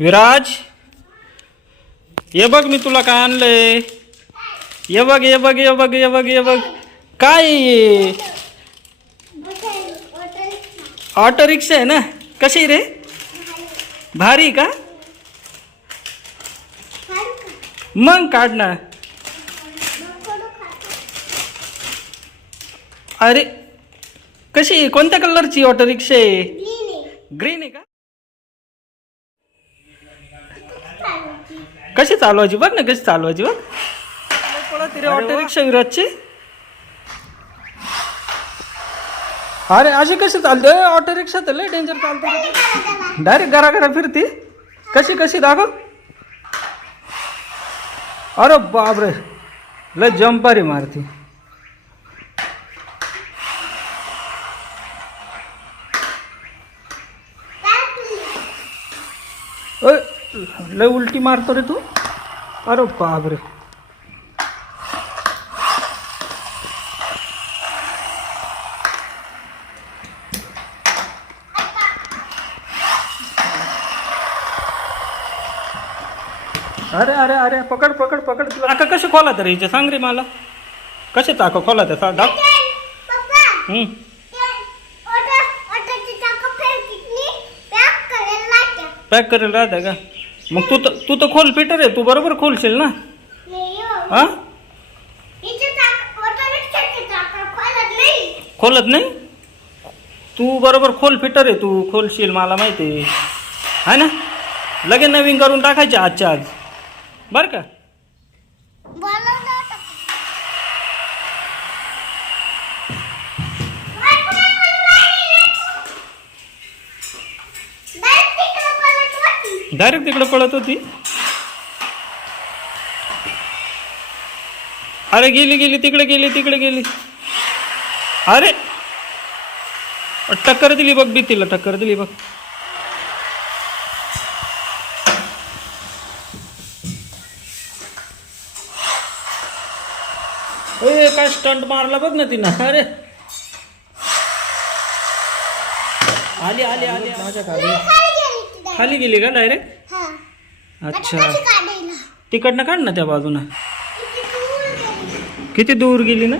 विराज ये बघ मी तुला काय आणलंय. ये बघ ये बघ ये बघ ये बघ ये बघ. काय? ऑटो रिक्षा आहे ना? कशी रे? भारी का? मग काढ ना अरे कशी? कोणत्या कलरची ऑटो रिक्षा आहे? ग्रीन आहे का? कशी चालवायची बघ ना कशी चालवायची बघ. पळत रे ऑटो रिक्षा विराजची अरे अशी कशी चालते? ऑटो रिक्षा तर लय डेंजर चालते डायरेक्ट घरा घरा फिरती. कशी कशी दाखव. अरे बापरे. लय जंपारी मारती. ओय, लय उलटी मारतो रे तू. अरे बापरे. अरे अरे अरे पकड पकड पकड तुला. आता कसे खोला तर हिचे सांग रे मला. कसे टाका खोला त्या सांग दाख हम्म. पॅक करेल राहते का? मग तू तर तू तर खोल फिटर आहे तू बरोबर खोलशील ना? हा. खोलत नाही. तू बरोबर खोल फिटर आहे तू खोलशील मला माहिती आहे. ना? लगेच नवीन करून टाकायचे आजच्या आज. बरं का? डायरेक्ट तिकडे पळत होती. अरे गेली गेली तिकडे गेली तिकडे गेली. अरे! टक्कर दिली बघ बी तिला टक्कर दिली बघ. ए काय स्टंट मारला बघ ना तिनं. अरे! आली आली आली. माझ्या खाली. खाली गेली का डायरेक्ट अच्छा. तिकडनं काढ ना त्या बाजूनं. किती दूर गेली ना?